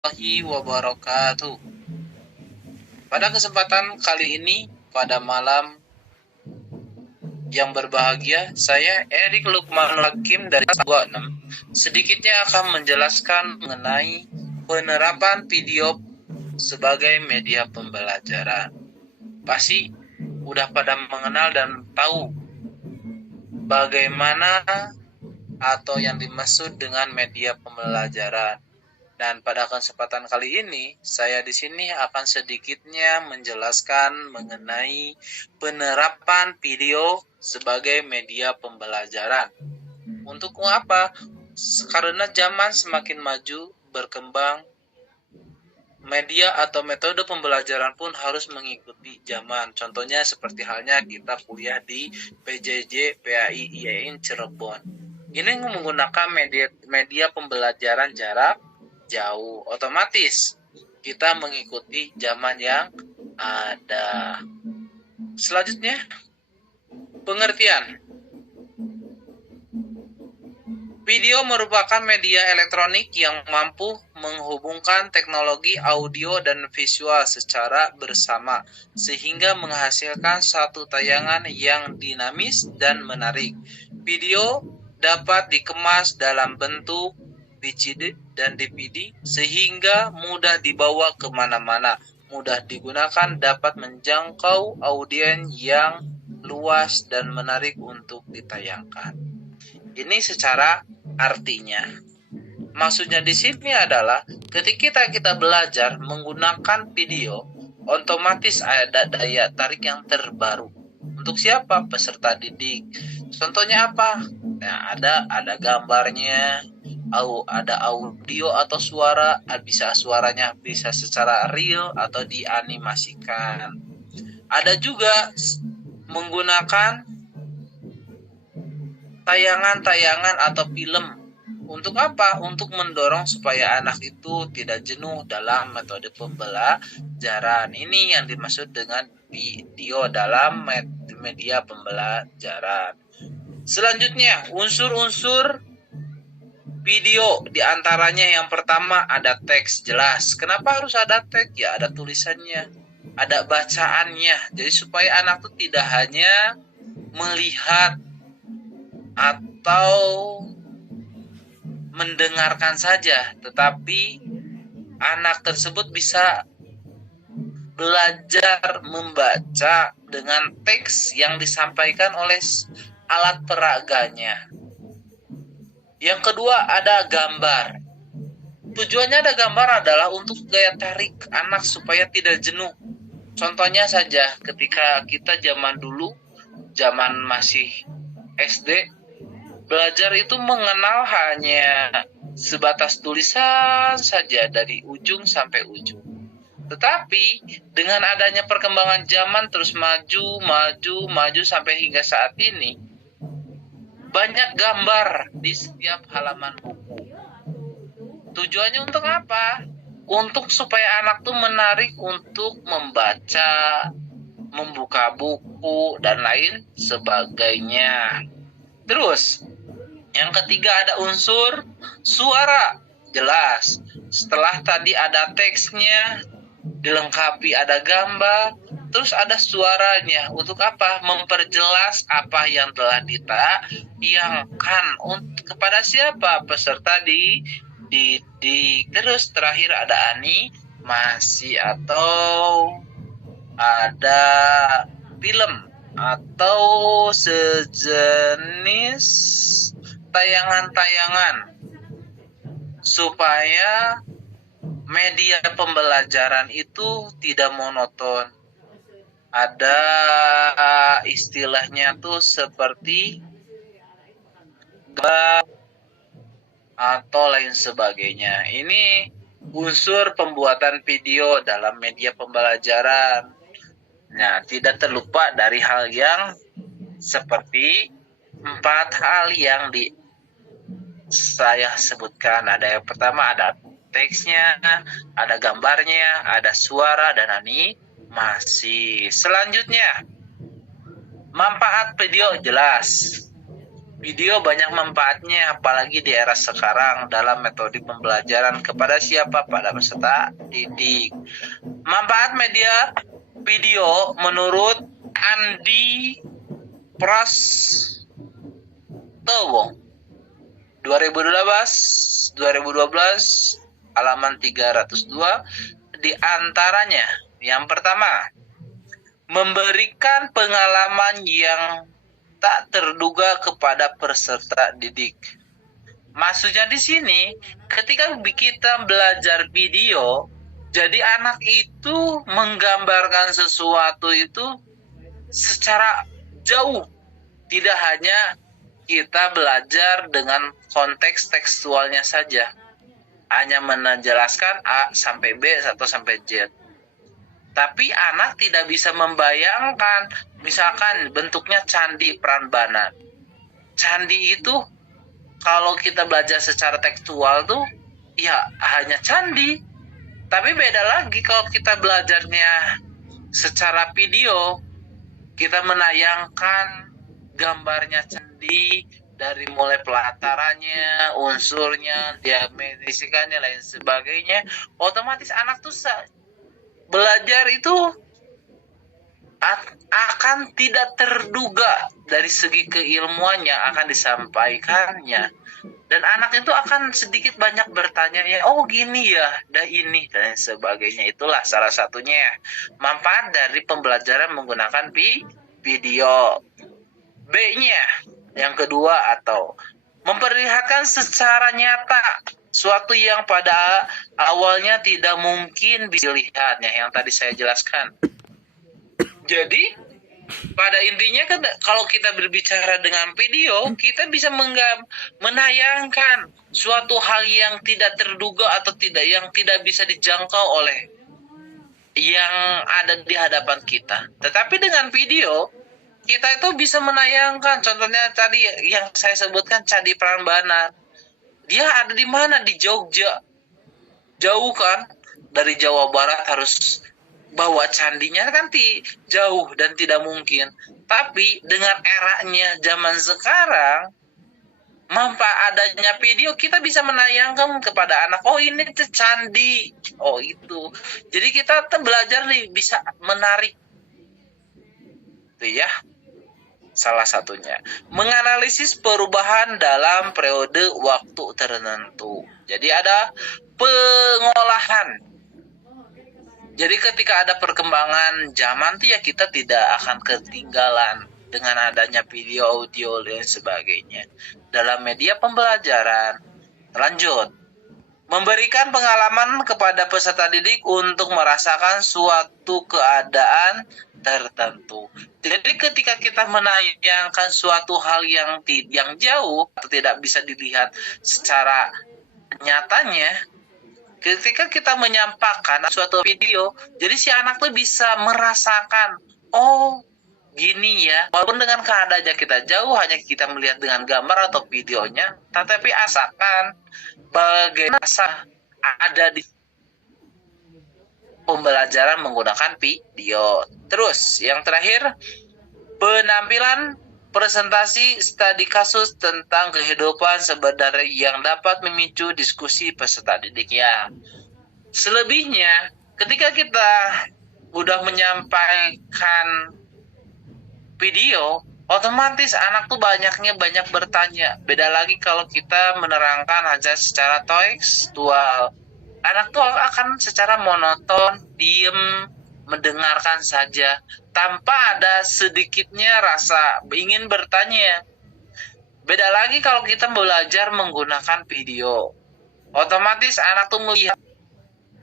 Warahmatullahi wabarakatuh. Pada kesempatan kali ini, pada malam yang berbahagia, saya Erik Lukman Hakim dari 26 sedikitnya akan menjelaskan mengenai penerapan video sebagai media pembelajaran. Pasti udah pada mengenal dan tahu bagaimana atau yang dimaksud dengan media pembelajaran. Dan pada kesempatan kali ini, saya di sini akan sedikitnya menjelaskan mengenai penerapan video sebagai media pembelajaran. Untuk apa? Karena zaman semakin maju, berkembang, media atau metode pembelajaran pun harus mengikuti zaman. Contohnya seperti halnya kita kuliah di PJJ PAI IAIN Cirebon. Ini menggunakan media pembelajaran jarak jauh, otomatis kita mengikuti zaman yang ada. Selanjutnya, pengertian. Video merupakan media elektronik yang mampu menghubungkan teknologi audio dan visual secara bersama, sehingga menghasilkan satu tayangan yang dinamis dan menarik. Video dapat dikemas dalam bentuk VCD dan DVD sehingga mudah dibawa kemana-mana, mudah digunakan, dapat menjangkau audiens yang luas dan menarik untuk ditayangkan. Ini secara artinya. Maksudnya di sini adalah ketika kita belajar menggunakan video, otomatis ada daya tarik yang terbaru. Untuk siapa? Peserta didik. Contohnya apa? Nah, ada gambarnya, ada audio atau suara, bisa suaranya bisa secara real atau dianimasikan. Ada juga menggunakan tayangan-tayangan atau film. Untuk apa? Untuk mendorong supaya anak itu tidak jenuh dalam metode pembelajaran. Ini yang dimaksud dengan video dalam media pembelajaran. Selanjutnya, unsur-unsur video, diantaranya yang pertama ada teks jelas. Kenapa harus ada teks? Ya ada tulisannya, ada bacaannya. Jadi supaya anak itu tidak hanya melihat atau mendengarkan saja, tetapi anak tersebut bisa belajar membaca dengan teks yang disampaikan oleh alat peraganya. Yang kedua ada gambar. Tujuannya ada gambar adalah untuk daya tarik anak supaya tidak jenuh. Contohnya saja ketika kita zaman dulu, zaman masih SD, belajar itu mengenal hanya sebatas tulisan saja dari ujung sampai ujung. Tetapi dengan adanya perkembangan zaman terus maju sampai hingga saat ini, banyak gambar di setiap halaman buku. Tujuannya untuk apa? Untuk supaya anak tuh menarik untuk membaca, membuka buku, dan lain sebagainya. Terus, yang ketiga ada unsur suara. Jelas, setelah tadi ada teksnya, dilengkapi ada gambar, terus ada suaranya. Untuk apa? Memperjelas apa yang telah ditayangkan. Kepada siapa? Peserta didik. Terus terakhir ada animasi atau ada film atau sejenis tayangan-tayangan supaya media pembelajaran itu tidak monoton. Ada istilahnya tuh seperti atau lain sebagainya. Ini unsur pembuatan video dalam media pembelajaran. Nah, tidak terlupa dari hal yang seperti 4 hal yang saya sebutkan. Ada yang pertama ada teksnya, ada gambarnya, ada suara, dan animasi. Selanjutnya, manfaat video jelas. Video banyak manfaatnya, apalagi di era sekarang dalam metode pembelajaran kepada siapa? Pada peserta didik. Manfaat media video menurut Andi Prastowo 2012 halaman 302 di antaranya. Yang pertama, memberikan pengalaman yang tak terduga kepada peserta didik. Maksudnya di sini, ketika kita belajar video, jadi anak itu menggambarkan sesuatu itu secara jauh. Tidak hanya kita belajar dengan konteks tekstualnya saja. Hanya menjelaskan A sampai B atau sampai Z. Tapi anak tidak bisa membayangkan, misalkan bentuknya candi Prambanan. Candi itu kalau kita belajar secara tekstual tuh ya hanya candi. Tapi beda lagi kalau kita belajarnya secara video, kita menayangkan gambarnya candi dari mulai pelatarannya, unsurnya, dimensikannya, lain sebagainya. Otomatis anak tuh belajar itu akan tidak terduga dari segi keilmuannya akan disampaikannya, dan anak itu akan sedikit banyak bertanya ya, oh gini ya, dah ini dan sebagainya. Itulah salah satunya manfaat dari pembelajaran menggunakan video. B-nya yang kedua, atau memperlihatkan secara nyata suatu yang pada awalnya tidak mungkin bisa dilihatnya, yang tadi saya jelaskan. Jadi pada intinya kan kalau kita berbicara dengan video, kita bisa menayangkan suatu hal yang tidak terduga atau yang tidak bisa dijangkau oleh yang ada di hadapan kita. Tetapi dengan video, kita itu bisa menayangkan, contohnya tadi yang saya sebutkan Candi Prambanan. Dia ada di mana? Di Jogja. Jauh kan? Dari Jawa Barat harus bawa candinya kan jauh dan tidak mungkin. Tapi dengan eranya zaman sekarang, manfaat adanya video, kita bisa menayangkan kepada anak, oh ini tuh candi, oh itu. Jadi kita belajar nih bisa menarik. Itu ya. Salah satunya menganalisis perubahan dalam periode waktu tertentu. Jadi ada pengolahan. Jadi ketika ada perkembangan zaman tuh ya kita tidak akan ketinggalan dengan adanya video, audio dan sebagainya dalam media pembelajaran. Lanjut, memberikan pengalaman kepada peserta didik untuk merasakan suatu keadaan tertentu. Jadi ketika kita menayangkan suatu hal yang jauh atau tidak bisa dilihat secara nyatanya, ketika kita menyampaikan suatu video, jadi si anak tuh bisa merasakan, oh gini ya, walaupun dengan keadaannya kita jauh, hanya kita melihat dengan gambar atau videonya, tetapi asalkan bagaimana ada di pembelajaran menggunakan video. Terus yang terakhir, penampilan presentasi studi kasus tentang kehidupan sebenarnya yang dapat memicu diskusi peserta didik ya. Selebihnya, ketika kita udah menyampaikan video, otomatis anak tuh banyak bertanya. Beda lagi kalau kita menerangkan hanya secara tekstual. Anak tuh akan secara monoton, diem, mendengarkan saja, tanpa ada sedikitnya rasa ingin bertanya. Beda lagi kalau kita belajar menggunakan video. Otomatis anak tuh melihat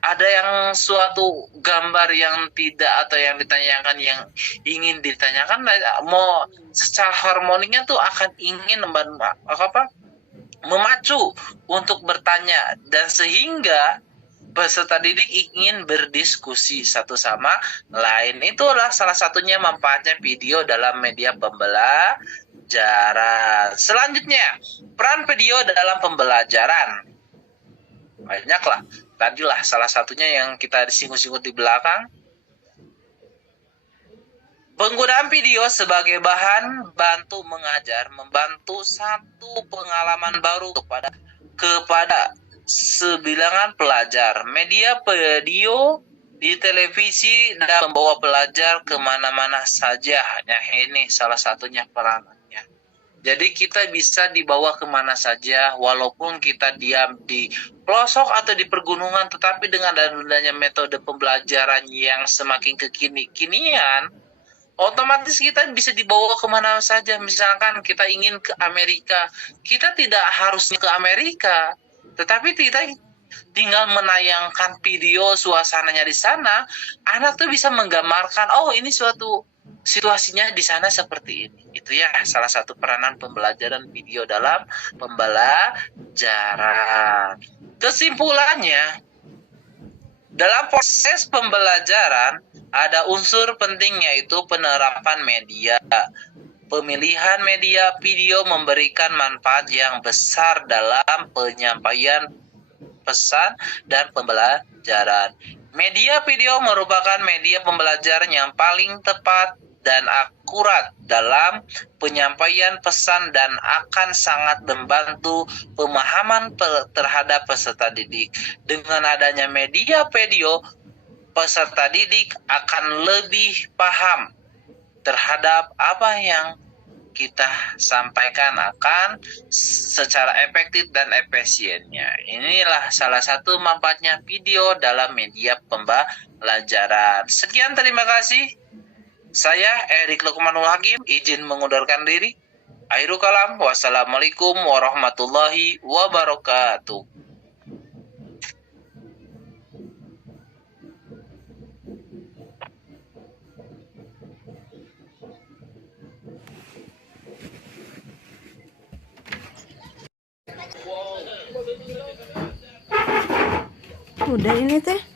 ada yang suatu gambar yang tidak atau yang ditanyakan yang ingin ditanyakan, mau secara harmoniknya tuh akan ingin memacu untuk bertanya, dan sehingga peserta didik ingin berdiskusi satu sama lain. Itulah salah satunya manfaatnya video dalam media pembelajaran. Selanjutnya, peran video dalam pembelajaran. Banyaklah. Tadilah salah satunya yang kita singgung-singgung di belakang. Penggunaan video sebagai bahan bantu mengajar, membantu satu pengalaman baru kepada sebilangan pelajar. Media video di televisi dan membawa pelajar kemana-mana saja. Nah, ini salah satunya peranannya. Jadi kita bisa dibawa kemana saja, walaupun kita diam di pelosok atau di pergunungan, tetapi dengan adanya metode pembelajaran yang semakin kekinian, otomatis kita bisa dibawa kemana saja. Misalkan kita ingin ke Amerika, kita tidak harus ke Amerika, tetapi kita tinggal menayangkan video suasananya di sana. Anak tuh bisa menggambarkan, oh ini suatu situasinya di sana seperti ini. Itu ya salah satu peranan pembelajaran video dalam pembelajaran. Kesimpulannya, dalam proses pembelajaran ada unsur penting yaitu penerapan media. Pemilihan media video memberikan manfaat yang besar dalam penyampaian pesan dan pembelajaran. Media video merupakan media pembelajaran yang paling tepat dan akurat dalam penyampaian pesan dan akan sangat membantu pemahaman terhadap peserta didik. Dengan adanya media video, peserta didik akan lebih paham terhadap apa yang kita sampaikan akan secara efektif dan efisiennya. Inilah salah satu manfaatnya video dalam media pembelajaran. Sekian, terima kasih. Saya Erik Lukmanul Hakim, izin mengundurkan diri. Akhirul kalam, wassalamualaikum warahmatullahi wabarakatuh. Udah ini teh.